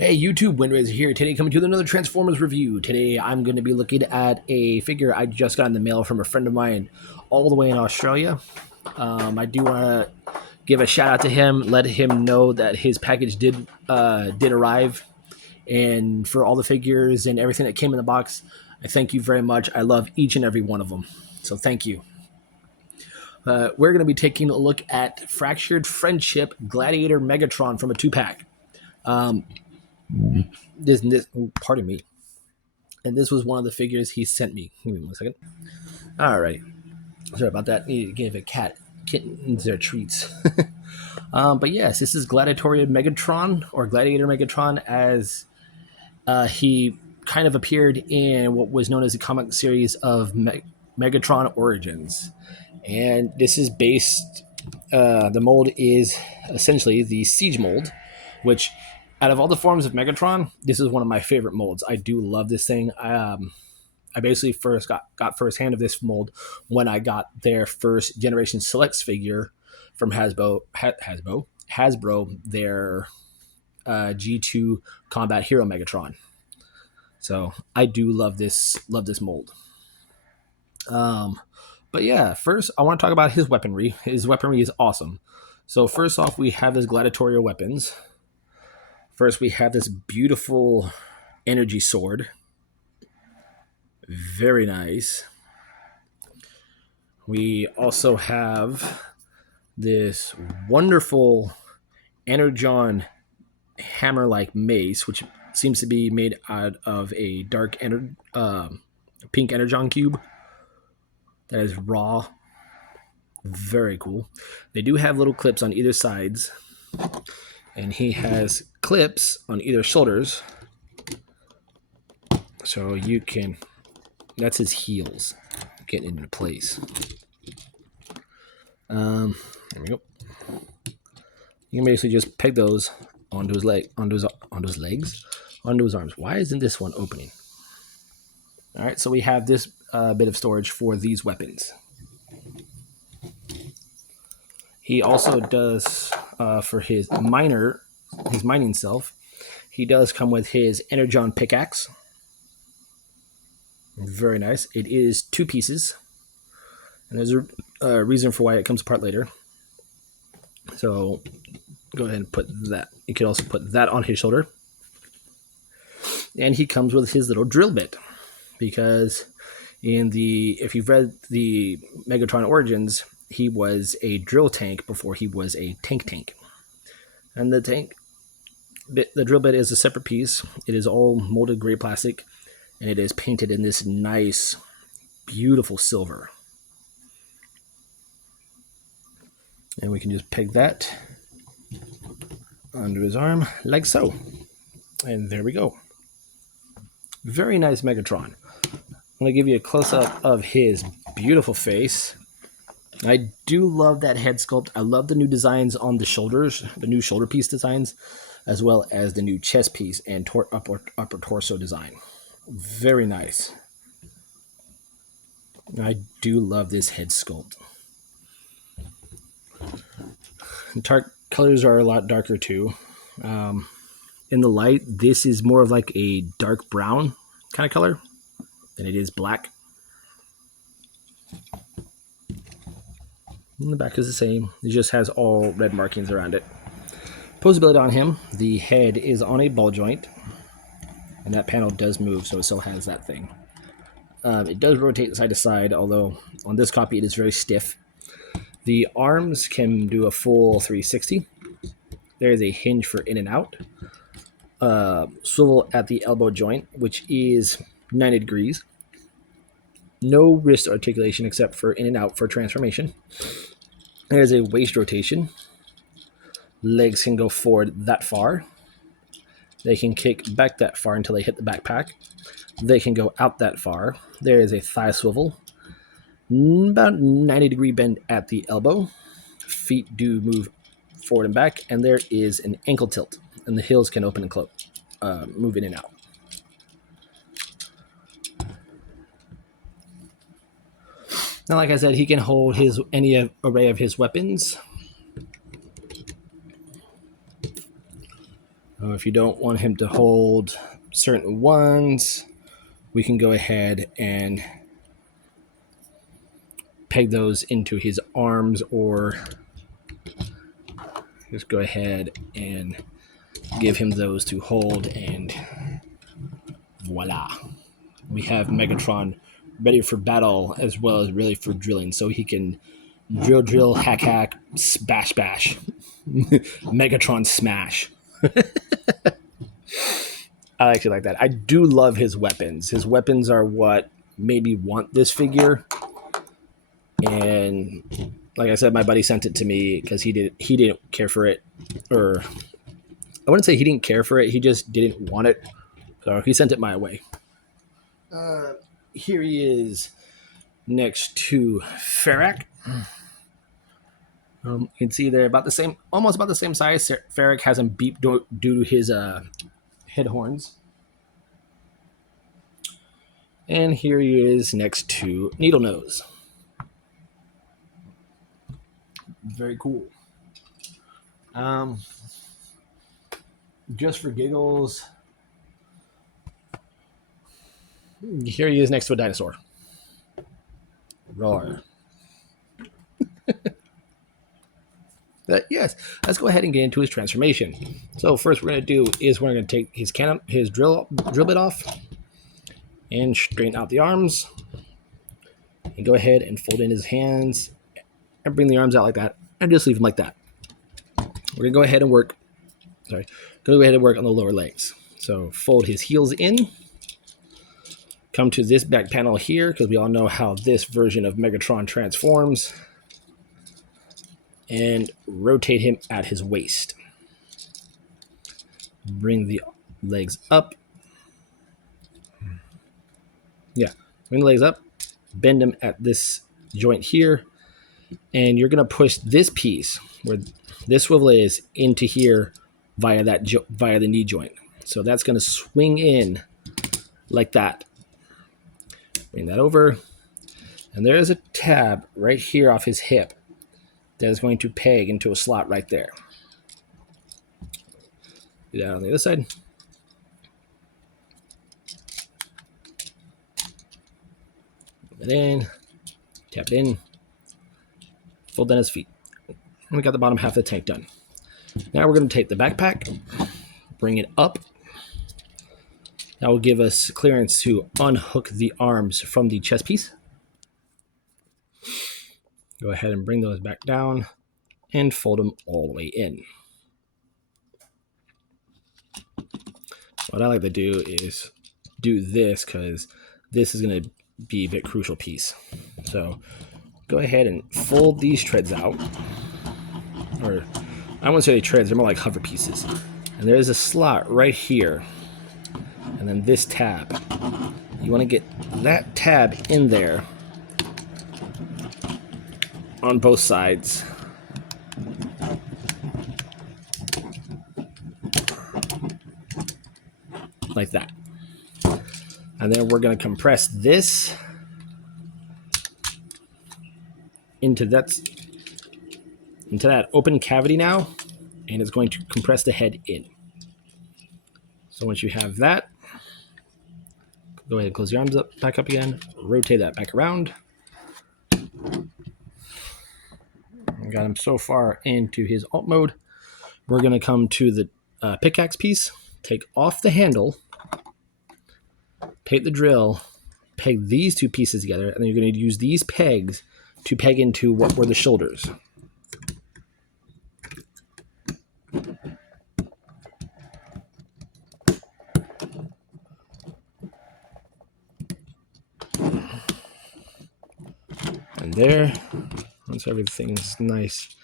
Hey YouTube, Windraiser here. Today coming to another Transformers review. Today I'm going to be looking at a figure I just got in the mail from a friend of mine all the way in Australia. I do want to give a shout out to him, let him know that his package did arrive, and for all the figures and everything that came in the box, I thank you very much. I love each and every one of them, so thank you. We're going to be taking a look at Fractured Friendship Gladiator Megatron from a 2-pack. Pardon me. And this was one of the figures he sent me. Give me 1 second. All right. Sorry about that. Need to give a kittens their treats. But yes, this is Gladiator Megatron, or Gladiator Megatron, as he kind of appeared in what was known as the comic series of Megatron Origins. And this is based, the mold is essentially the Siege mold, which out of all the forms of Megatron, this is one of my favorite molds. I do love this thing. I basically first got first hand of this mold when I got their first generation selects figure from Hasbro, their G2 Combat Hero Megatron. So I do love this mold. But yeah, first I want to talk about his weaponry. His weaponry is awesome. So first off, we have his gladiatorial weapons. First, we have this beautiful energy sword. Very nice. We also have this wonderful Energon hammer-like mace, which seems to be made out of a pink Energon cube. That is raw. Very cool. They do have little clips on either sides, and he has clips on either shoulders, so you can, that's his heels getting into place. There we go. You can basically just peg those onto his arms. Why isn't this one opening? All right, so we have this bit of storage for these weapons. He also does, for his mining self, he does come with his Energon pickaxe. Very nice. It is 2 pieces, and there's a reason for why it comes apart later. So go ahead and put that. You can also put that on his shoulder. And he comes with his little drill bit, because if you've read the Megatron Origins, he was a drill tank before he was a tank. And the drill bit is a separate piece. It is all molded gray plastic, and it is painted in this nice, beautiful silver. And we can just peg that under his arm like so. And there we go. Very nice Megatron. I'm going to give you a close-up of his beautiful face. I do love that head sculpt. I love the new designs on the shoulders, the new shoulder piece designs, as well as the new chest piece and upper torso design. Very nice. I do love this head sculpt. Dark colors are a lot darker too. In the light, this is more of like a dark brown kind of color than it is black. And the back is the same. It just has all red markings around it. Posability on him, the head is on a ball joint, and that panel does move, so it still has that thing. It does rotate side to side, although on this copy it is very stiff. The arms can do a full 360. There is a hinge for in and out. Swivel at the elbow joint, which is 90 degrees. No wrist articulation except for in and out for transformation. There's a waist rotation. Legs can go forward that far. They can kick back that far until they hit the backpack. They can go out that far. There is a thigh swivel. About 90-degree bend at the elbow. Feet do move forward and back. And there is an ankle tilt. And the heels can open and close, move in and out. Now, like I said, he can hold any array of his weapons. If you don't want him to hold certain ones, we can go ahead and peg those into his arms, or just go ahead and give him those to hold, and voila. We have Megatron ready for battle as well as ready for drilling, so he can drill, hack, bash, bash. Megatron smash. I actually like that. I do love his weapons. His weapons are what made me want this figure. And like I said, my buddy sent it to me because he didn't care for it, or I wouldn't say he didn't care for it. He just didn't want it, so he sent it my way. Here he is next to Ferric. You can see they're about the same, almost about the same size. Ferric has him beeped due to his head horns. And here he is next to Needle Nose. Very cool. Just for giggles, here he is next to a dinosaur. Roar. Yes, let's go ahead and get into his transformation. So first we're going to do is we're going to take his drill bit off and straighten out the arms, and go ahead and fold in his hands and bring the arms out like that, and just leave them like that. We're going to go ahead and work. Going to go ahead and work on the lower legs. So fold his heels in. Come to this back panel here, because we all know how this version of Megatron transforms. And rotate him at his waist. Bring the legs up. Yeah, bring the legs up. Bend them at this joint here. And you're going to push this piece, where this swivel is, into here via the knee joint. So that's going to swing in like that. Bring that over. And there is a tab right here off his hip that is going to peg into a slot right there. Do that on the other side. Put that in. Tap it in. Fold down his feet. And we got the bottom half of the tank done. Now we're going to take the backpack, bring it up. That will give us clearance to unhook the arms from the chest piece. Go ahead and bring those back down and fold them all the way in. What I like to do is do this, because this is going to be a bit crucial piece. So go ahead and fold these treads out. Or I wouldn't say they treads, they're more like hover pieces. And there's a slot right here. And then this tab. You want to get that tab in there on both sides. Like that. And then we're going to compress this into that open cavity now, and it's going to compress the head in. So once you have that, go ahead and close your arms back up again, rotate that back around. Got him so far into his alt mode. We're going to come to the pickaxe piece, take off the handle, take the drill, peg these two pieces together, and then you're going to use these pegs to peg into what were the shoulders. And there, once everything's nice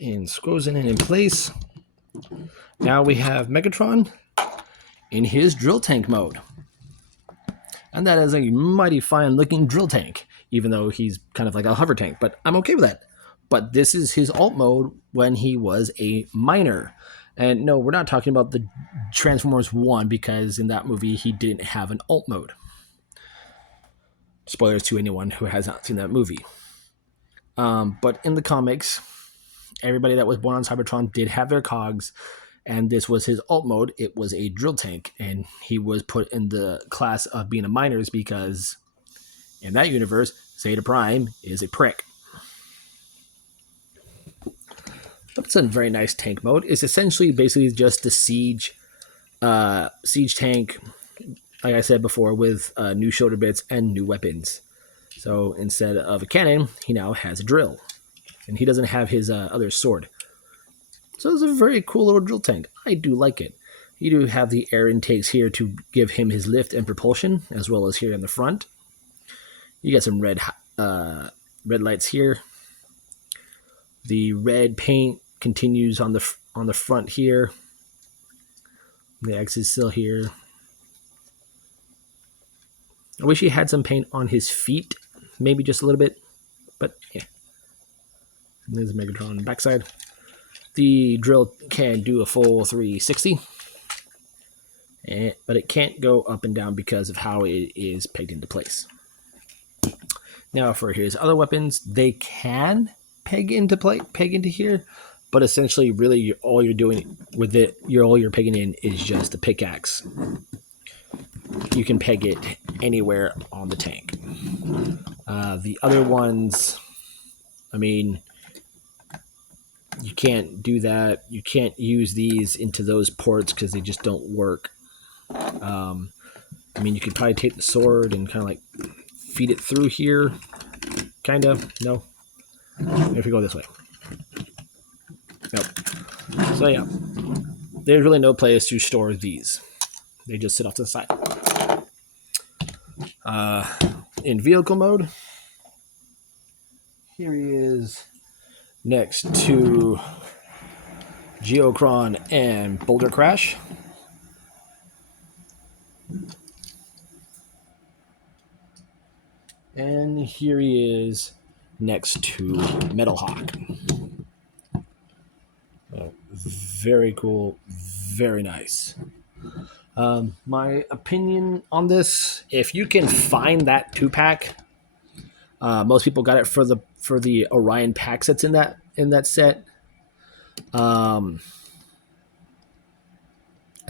and squozen and in place, now we have Megatron in his drill tank mode. And that is a mighty fine looking drill tank, even though he's kind of like a hover tank, but I'm okay with that. But this is his alt mode when he was a miner. And no, we're not talking about the Transformers 1, because in that movie he didn't have an alt mode. Spoilers to anyone who has not seen that movie. But in the comics, everybody that was born on Cybertron did have their cogs, and this was his alt mode. It was a drill tank, and he was put in the class of being a miners because in that universe, Zeta Prime is a prick. It's a very nice tank mode. It's essentially basically just the siege tank, like I said before, with new shoulder bits and new weapons. So instead of a cannon, he now has a drill, and he doesn't have his other sword. So it's a very cool little drill tank. I do like it. You do have the air intakes here to give him his lift and propulsion, as well as here in the front. You got some red lights here. The red paint continues on the front here. The X is still here. I wish he had some paint on his feet, maybe just a little bit, but yeah. There's Megatron on the backside. The drill can do a full 360, but it can't go up and down because of how it is pegged into place. Now for his other weapons, they can peg into here, but essentially, really, all you're doing with it, all you're pegging in is just a pickaxe. You can peg it anywhere on the tank. The other ones, I mean, you can't do that. You can't use these into those ports because they just don't work. I mean, you could probably take the sword and kind of like feed it through here. Kind of. No. If we go this way. Nope. So yeah, there's really no place to store these. They just sit off to the side. In vehicle mode, here he is next to Geocron and Boulder Crash. And here he is next to Metal Hawk. Oh, very cool, very nice. My opinion on this: if you can find that 2-pack, most people got it for the Orion pack sets in that set. I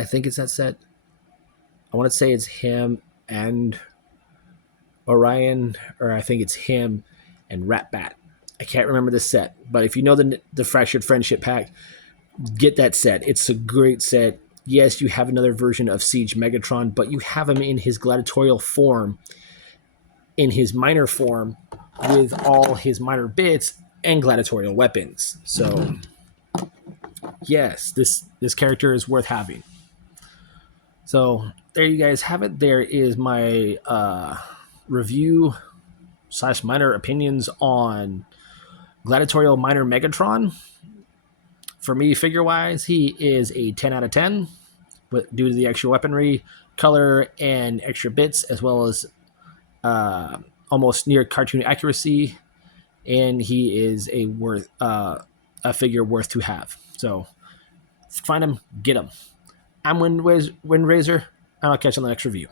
think it's that set. I want to say it's him and Orion, or I think it's him and Ratbat. I can't remember the set, but if you know the Fractured Friendship pack, get that set. It's a great set. Yes, you have another version of Siege Megatron, but you have him in his gladiatorial form, in his miner form, with all his miner bits and gladiatorial weapons. So, yes, this character is worth having. So, there you guys have it. There is my review / minor opinions on gladiatorial miner Megatron. For me, figure-wise, he is a 10 out of 10 due to the extra weaponry, color, and extra bits, as well as almost near cartoon accuracy. And he is a figure worth to have. So, find him, get him. I'm Wind Razor, and I'll catch you on the next review.